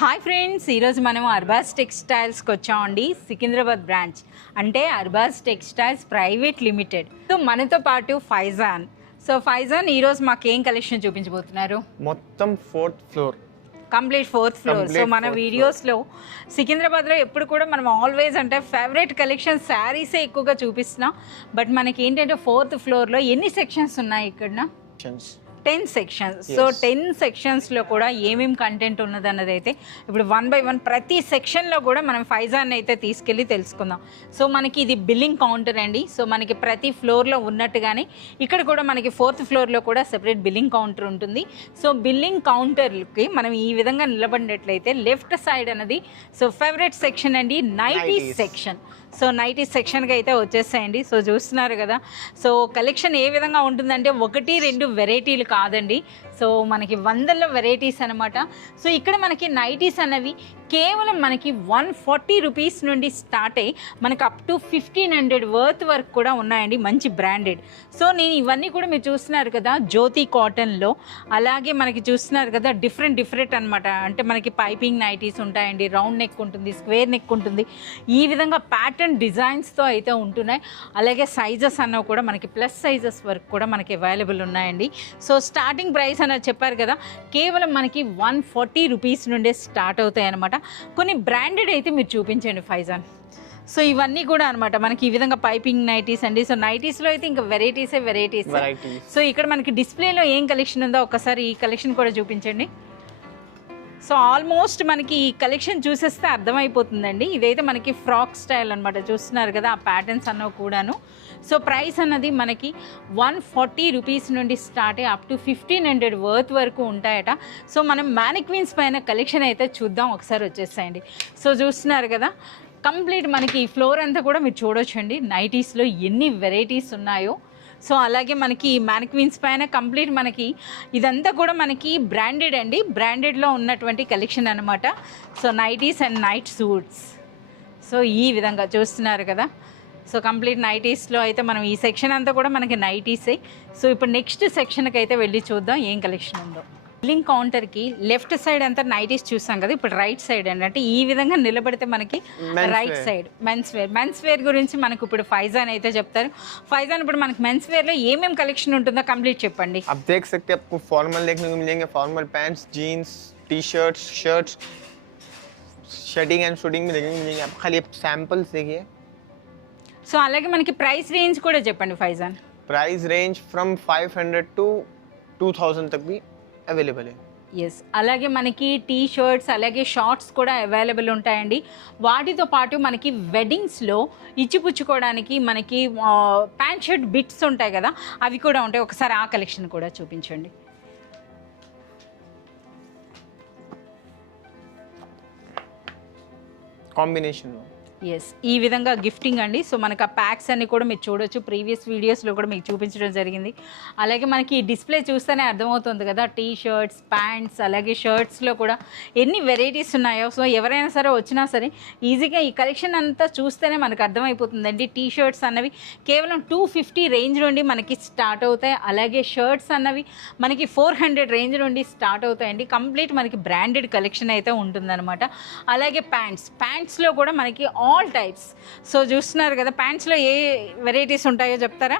Hi friends, ఈరోజు మనం అర్బాజ్ టెక్స్టైల్స్కి వచ్చామండి. సికింద్రాబాద్ బ్రాంచ్ అంటే Arbaaz textiles private limited. So మనతో పాటు ఫైజాన్. సో ఫైజాన్ ఈరోజు మాకు ఏం కలెక్షన్ చూపించబోతున్నారు? మొత్తం 4th floor, complete 4th floor. So మన వీడియోస్లో సికింద్రాబాద్లో ఎప్పుడు కూడా మనం ఆల్వేస్ అంటే ఫేవరెట్ కలెక్షన్ శారీసే ఎక్కువగా చూపిస్తున్నాం. బట్ మనకి ఏంటంటే 4th ఫ్లోర్లో ఎన్ని సెక్షన్స్ ఉన్నాయి ఇక్కడ? 10 సెక్షన్స్. సో 10 సెక్షన్స్లో కూడా ఏమేమి కంటెంట్ ఉన్నది అన్నది అయితే ఇప్పుడు 1 by 1 ప్రతి సెక్షన్లో కూడా మనం ఫైజాన్ అయితే తీసుకెళ్ళి తెలుసుకుందాం. సో మనకి ఇది బిల్లింగ్ కౌంటర్ అండి. సో మనకి ప్రతి ఫ్లోర్లో ఉన్నట్టుగానే ఇక్కడ కూడా మనకి 4th ఫ్లోర్లో కూడా సెపరేట్ బిల్లింగ్ కౌంటర్ ఉంటుంది. సో బిల్లింగ్ కౌంటర్కి మనం ఈ విధంగా నిలబడినట్లయితే లెఫ్ట్ సైడ్ అన్నది సో ఫేవరెట్ సెక్షన్ అండి, నైటీస్ సెక్షన్. సో నైటీస్ సెక్షన్కి అయితే వచ్చేసాయండి. సో చూస్తున్నారు కదా, సో కలెక్షన్ ఏ విధంగా ఉంటుందంటే 1-2 వెరైటీలు కాదండి. సో మనకి వందల్లో వెరైటీస్ అనమాట. సో ఇక్కడ మనకి నైటీస్ అన్నవి కేవలం మనకి 140 రూపీస్ నుండి స్టార్ట్ అయ్యి మనకి అప్ టు 1500 వర్త్ వరకు కూడా ఉన్నాయండి, మంచి బ్రాండెడ్. సో నేను ఇవన్నీ కూడా మీరు చూస్తున్నారు కదా జ్యోతి కాటన్లో, అలాగే మనకి చూస్తున్నారు కదా డిఫరెంట్ అనమాట. అంటే మనకి పైపింగ్ నైటీస్ ఉంటాయండి, రౌండ్ నెక్ ఉంటుంది, స్క్వేర్ నెక్ ఉంటుంది, ఈ విధంగా ప్యాటర్న్ డిజైన్స్తో అయితే ఉంటున్నాయి. అలాగే సైజెస్ అన్నవి కూడా మనకి ప్లస్ సైజెస్ వరకు కూడా మనకి అవైలబుల్ ఉన్నాయండి. సో స్టార్టింగ్ ప్రైస్ అనేది చెప్పారు కదా, కేవలం మనకి 140 రూపీస్ నుండే స్టార్ట్ అవుతాయి అనమాట. కొన్ని బ్రాండెడ్ అయితే మీరు చూపించండి ఫైజాన్. సో ఇవన్నీ కూడా అనమాట మనకి ఈ విధంగా పైపింగ్ నైటీస్ అండి. సో నైటీస్లో అయితే ఇంకా వెరైటీస్. సో ఇక్కడ మనకి డిస్ప్లేలో ఏం కలెక్షన్ ఉందో ఒకసారి ఈ కలెక్షన్ కూడా చూపించండి. సో ఆల్మోస్ట్ మనకి ఈ కలెక్షన్ చూసేస్తే అర్థమైపోతుందండి. ఇదైతే మనకి ఫ్రాక్ స్టైల్ అనమాట, చూస్తున్నారు కదా ఆ ప్యాటర్న్స్ అన్నవి కూడాను. సో ప్రైస్ అన్నది మనకి 140 రూపీస్ నుండి స్టార్ట్ అయ్యి అప్ టు 1500 వర్త్ వరకు ఉంటాయట. సో మనం మ్యానిక్వీన్స్ పైన కలెక్షన్ అయితే చూద్దాం, ఒకసారి వచ్చేసాయండి. సో చూస్తున్నారు కదా కంప్లీట్ మనకి ఈ ఫ్లోర్ అంతా కూడా మీరు చూడొచ్చండి, నైటీస్లో ఎన్ని వెరైటీస్ ఉన్నాయో. సో అలాగే మనకి మ్యానిక్వీన్స్ పైన కంప్లీట్ మనకి ఇదంతా కూడా మనకి బ్రాండెడ్ అండి, బ్రాండెడ్లో ఉన్నటువంటి కలెక్షన్ అనమాట. So nighties and night suits. So ఈ విధంగా చూస్తున్నారు కదా, సో కంప్లీట్ నైటీస్లో అయితే మనం ఈ సెక్షన్ అంతా కూడా మనకి నైటీసే. సో ఇప్పుడు నెక్స్ట్ సెక్షన్కి అయితే వెళ్ళి చూద్దాం ఏం కలెక్షన్ ఉందో. బిల్లింగ్ కౌంటర్కి లెఫ్ట్ సైడ్ అంతా నైటీస్ చూసాం కదా, ఇప్పుడు రైట్ సైడ్ అండి. అంటే ఈ విధంగా నిలబడితే మనకి రైట్ సైడ్ మెన్స్ వేర్ గురించి మనకు ఇప్పుడు ఫైజాన్ అయితే చెప్తారు. ఫైజాన్ ఇప్పుడు మనకి మెన్స్ వేర్లో ఏమేమి కలెక్షన్ ఉంటుందో కంప్లీట్ చెప్పండి. आप देख सकते हैं, आपको फॉर्मल देखने को मिलेंगे, formal pants, jeans, t-shirts, shirts, shirting and suiting में देखने को मिलेंगे. आप खाली सैंपल्स देखिए. సో అలాగే మనకి ప్రైస్ రేంజ్ కూడా చెప్పండి Faizan. Price range from 500 to 2000 तक भी अवेलेबल है. ఎస్, అలాగే మనకి టీ షర్ట్స్ అలాగే షార్ట్స్ కూడా అవైలబుల్ ఉంటాయండి. వాటితో పాటు మనకి వెడ్డింగ్స్లో ఇచ్చిపుచ్చుకోవడానికి మనకి ప్యాంట్ షర్ట్ బిట్స్ ఉంటాయి కదా, అవి కూడా ఉంటాయి. ఒకసారి ఆ కలెక్షన్ కూడా చూపించండి. कॉम्बिनेशन में ఎస్, ఈ విధంగా గిఫ్టింగ్ అండి. సో మనకు ఆ ప్యాక్స్ అన్ని కూడా మీరు చూడొచ్చు, ప్రీవియస్ వీడియోస్లో కూడా మీకు చూపించడం జరిగింది. అలాగే మనకి ఈ డిస్ప్లే చూస్తేనే అర్థమవుతుంది కదా, టీ షర్ట్స్, ప్యాంట్స్, అలాగే షర్ట్స్లో కూడా ఎన్ని వెరైటీస్ ఉన్నాయో. సో ఎవరైనా సరే వచ్చినా సరే ఈజీగా ఈ కలెక్షన్ అంతా చూస్తేనే మనకు అర్థమైపోతుందండి. టీ షర్ట్స్ అన్నవి కేవలం 250 రేంజ్ నుండి మనకి స్టార్ట్ అవుతాయి. అలాగే షర్ట్స్ అన్నవి మనకి 400 రేంజ్ నుండి స్టార్ట్ అవుతాయండి. కంప్లీట్ మనకి బ్రాండెడ్ కలెక్షన్ అయితే ఉంటుందన్నమాట. అలాగే ప్యాంట్స్లో కూడా మనకి ఆల్ టైప్స్. సో చూస్తున్నారు కదా ప్యాంట్స్లో ఏ వెరైటీస్ ఉంటాయో చెప్తారా?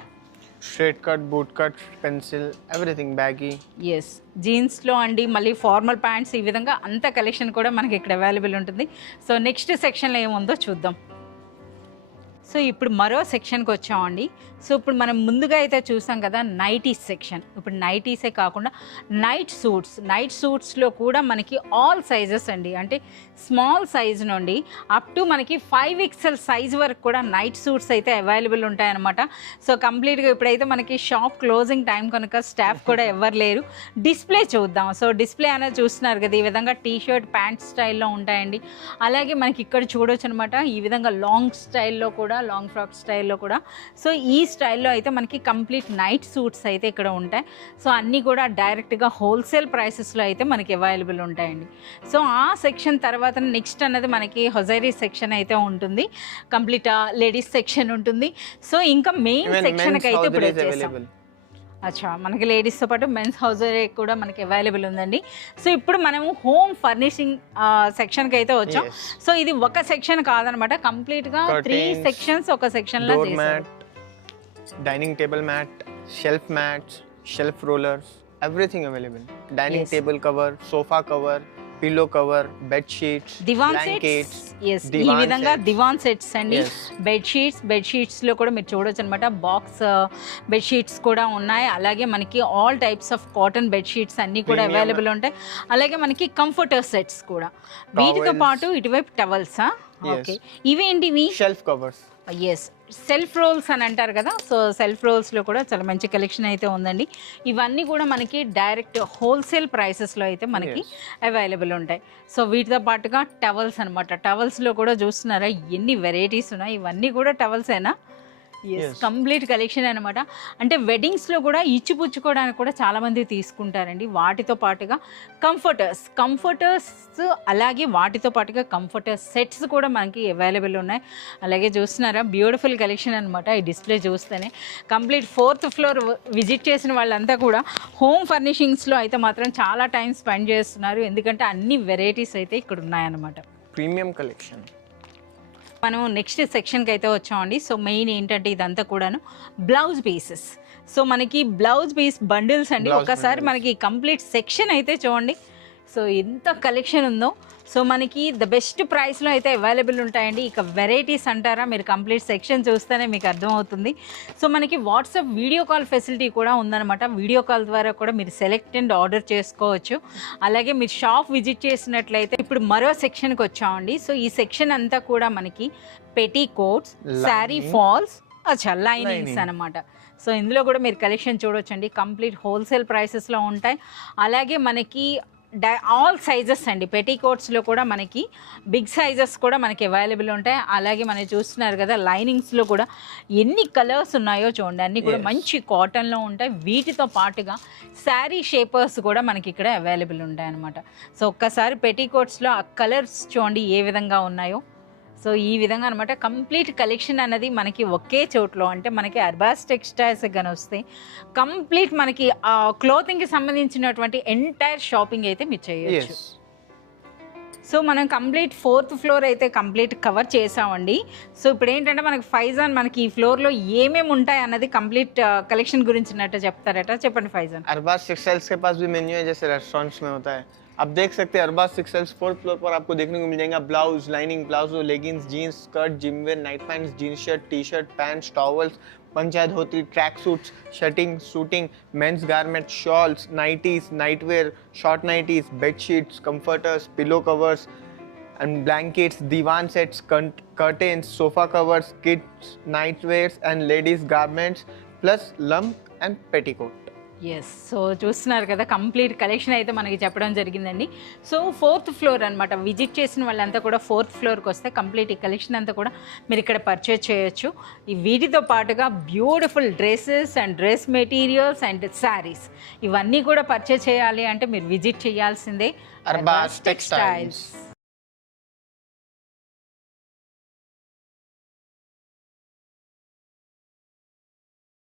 Straight cut, boot cut, pencil, everything baggy. Yes, జీన్స్లో అండి, మళ్ళీ ఫార్మల్ ప్యాంట్స్, ఈ విధంగా అంత కలెక్షన్ కూడా మనకి ఇక్కడ అవైలబుల్ ఉంటుంది. సో నెక్స్ట్ సెక్షన్లో ఏముందో చూద్దాం. సో ఇప్పుడు మరో సెక్షన్కి వచ్చామండి. సో ఇప్పుడు మనం ముందుగా అయితే చూసాం కదా నైటీస్ సెక్షన్. ఇప్పుడు నైటీసే కాకుండా నైట్ సూట్స్లో కూడా మనకి ఆల్ సైజెస్ అండి, అంటే స్మాల్ సైజ్ నుండి అప్ టు మనకి 5XL సైజ్ వరకు కూడా నైట్ సూట్స్ అయితే అవైలబుల్ ఉంటాయన్నమాట. సో కంప్లీట్గా ఇప్పుడైతే మనకి షాప్ క్లోజింగ్ టైం కనుక స్టాఫ్ కూడా ఎవరు లేరు. డిస్ప్లే చూద్దాం. సో డిస్ప్లే అనేది చూస్తున్నారు కదా, ఈ విధంగా టీ షర్ట్ ప్యాంట్ స్టైల్లో ఉంటాయండి. అలాగే మనకి ఇక్కడ చూడొచ్చు అనమాట ఈ విధంగా లాంగ్ స్టైల్లో కూడా, లాంగ్ ఫ్రాక్ స్టైల్లో కూడా. సో ఈ స్టైల్లో అయితే మనకి కంప్లీట్ నైట్ సూట్స్ అయితే ఇక్కడ ఉంటాయి. సో అన్నీ కూడా డైరెక్ట్గా హోల్సేల్ ప్రైసెస్లో అయితే మనకి అవైలబుల్ ఉంటాయండి. సో ఆ సెక్షన్ తర్వాత నెక్స్ట్ అన్నది మనకి హొజైరీ సెక్షన్ అయితే ఉంటుంది, కంప్లీట్ లేడీస్ సెక్షన్ ఉంటుంది. సో ఇంకా మెయిన్ సెక్షన్కి అయితే ఇప్పుడు వచ్చేసాం. అచ్చా, మనకి లేడీస్తో పాటు మెన్స్ హౌస్ కూడా మనకి అవైలబుల్ ఉందండి. సో ఇప్పుడు మనము హోమ్ ఫర్నిషింగ్ సెక్షన్కి అయితే వచ్చాం. సో ఇది ఒక సెక్షన్ కాదనమాట, కంప్లీట్గా 3 సెక్షన్స్ ఒక సెక్షన్లో చేశారు. Dining table mat, shelf mats, shelf rollers, everything available. Dining table cover, sofa cover, pillow cover, bed sheets, divan sets. Yes, ఈ విధంగా దివాన్ సెట్స్ అండి. బెడ్ షీట్స్ లో కూడా మీరు చూడొచ్చు అనమాట. బాక్స్ బెడ్ షీట్స్ కూడా ఉన్నాయి. అలాగే మనకి all types of cotton bed sheets అన్ని కూడా అవైలబుల్ ఉంటాయి. అలాగే మనకి కంఫర్టర్ సెట్స్ కూడా. వీటితో పాటు ఇటువైపు టవల్సా? ఓకే, ఇవేంటివి? Shelf covers. Yes, self rolls అని అంటారు కదా. సో సెల్ఫ్ రోల్స్లో కూడా చాలా మంచి కలెక్షన్ అయితే ఉందండి. ఇవన్నీ కూడా మనకి డైరెక్ట్ హోల్సేల్ ప్రైసెస్లో అయితే మనకి అవైలబుల్ ఉంటాయి. సో వీటితో పాటుగా టవల్స్ అనమాట. టవల్స్లో కూడా చూస్తున్నారా ఎన్ని వెరైటీస్ ఉన్నాయి. ఇవన్నీ కూడా టవల్సేనా? ఎస్, కంప్లీట్ కలెక్షన్ అనమాట. అంటే వెడ్డింగ్స్లో కూడా ఇచ్చిపుచ్చుకోవడానికి కూడా చాలామంది తీసుకుంటారండి. వాటితో పాటుగా కంఫర్టర్స్ అలాగే వాటితో పాటుగా కంఫర్టర్ సెట్స్ కూడా మనకి అవైలబుల్ ఉన్నాయి. అలాగే చూస్తున్నారా బ్యూటిఫుల్ కలెక్షన్ అనమాట. ఈ డిస్ప్లే చూస్తేనే కంప్లీట్ 4th ఫ్లోర్ విజిట్ చేసిన వాళ్ళంతా కూడా హోమ్ ఫర్నిషింగ్స్లో అయితే మాత్రం చాలా టైం స్పెండ్ చేస్తున్నారు. ఎందుకంటే అన్ని వెరైటీస్ అయితే ఇక్కడ ఉన్నాయన్నమాట. Premium collection. మనం నెక్స్ట్ సెక్షన్కి అయితే వచ్చామండి. సో మెయిన్ ఏంటంటే ఇదంతా కూడాను బ్లౌజ్ పీసెస్. సో మనకి బ్లౌజ్ పీస్ బండిల్స్ అండి. ఒకసారి మనకి కంప్లీట్ సెక్షన్ అయితే చూడండి. సో ఎంత కలెక్షన్ ఉందో. సో మనకి ద బెస్ట్ ప్రైస్లో అయితే అవైలబుల్ ఉంటాయండి. ఇక వెరైటీస్ అంటారా, మీరు కంప్లీట్ సెక్షన్ చూస్తేనే మీకు అర్థమవుతుంది. సో మనకి వాట్సాప్ వీడియో కాల్ ఫెసిలిటీ కూడా ఉందన్నమాట. వీడియో కాల్ ద్వారా కూడా మీరు సెలెక్ట్ అండ్ ఆర్డర్ చేసుకోవచ్చు. అలాగే మీరు షాప్ విజిట్ చేసినట్లయితే ఇప్పుడు మరో సెక్షన్కి వచ్చామండి. సో ఈ సెక్షన్ అంతా కూడా మనకి పెటీ కోట్స్, శారీ ఫాల్స్, అచ్చా లైనింగ్స్ అనమాట. సో ఇందులో కూడా మీరు కలెక్షన్ చూడొచ్చండి. కంప్లీట్ హోల్సేల్ ప్రైసెస్లో ఉంటాయి. అలాగే మనకి ఆల్ సైజెస్ అండి. పెట్టీకోట్స్లో కూడా మనకి బిగ్ సైజెస్ కూడా మనకి అవైలబుల్ ఉంటాయి. అలాగే మనం చూస్తున్నారు కదా లైనింగ్స్లో కూడా ఎన్ని కలర్స్ ఉన్నాయో చూడండి. అన్నీ కూడా మంచి కాటన్లో ఉంటాయి. వీటితో పాటుగా శారీ షేపర్స్ కూడా మనకి ఇక్కడ అవైలబుల్ ఉంటాయి అన్నమాట. సో ఒక్కసారి పెట్టీకోట్స్లో ఆ కలర్స్ చూడండి ఏ విధంగా ఉన్నాయో. సో ఈ విధంగా అనమాట కంప్లీట్ కలెక్షన్ అన్నది మనకి ఒకే చోట్లో, అంటే మనకి అర్బాస్ టెక్స్టైల్స్ కానీ వస్తే కంప్లీట్ మనకి క్లోతింగ్కి సంబంధించినటువంటి ఎంటైర్ షాపింగ్ అయితే మీరు చేయొచ్చు. సో మనం కంప్లీట్ 4th ఫ్లోర్ అయితే కంప్లీట్ కవర్ చేసామండి. సో ఇప్పుడు ఏంటంటే మనకి ఫైజాన్ మనకి ఈ ఫ్లోర్లో ఏమేమి ఉంటాయి అన్నది కంప్లీట్ కలెక్షన్ గురించి చెప్తారట. చెప్పండి ఫైజాన్. अरबाज टेक्सटाइल्स के पास भी मेन्यू है जैसे रेस्टोरेंट्स में होता है. आप देख सकते हैं अरबाज टेक्सटाइल्स 4th फ्लोर पर आपको देखने को मिल जाएगा blouse, lining, palazzo, leggings, jeans, skirt, gymwear, night pants, jeans shirt, T shirt, pants, towels, panchayat dhoti, track suits, shirting, suiting, men's garment, shawls, nighties, nightwear, short nighties, bed sheets, comforters, pillow covers and blankets, divan sets, curtains, sofa covers, kids nightwears and ladies garments plus lump and petticoat. Yes, so చూస్తున్నారు కదా complete collection అయితే మనకి చెప్పడం జరిగిందండి. So 4th floor అనమాట. Visit చేసిన వాళ్ళంతా కూడా 4th ఫ్లోర్కి వస్తే కంప్లీట్ ఈ కలెక్షన్ అంతా కూడా మీరు ఇక్కడ పర్చేజ్ చేయొచ్చు. ఈ వీటితో పాటుగా beautiful dresses and dress materials and saris ఇవన్నీ కూడా పర్చేజ్ చేయాలి అంటే మీరు విజిట్ చేయాల్సిందే అర్బాస్ టెక్స్టైల్స్.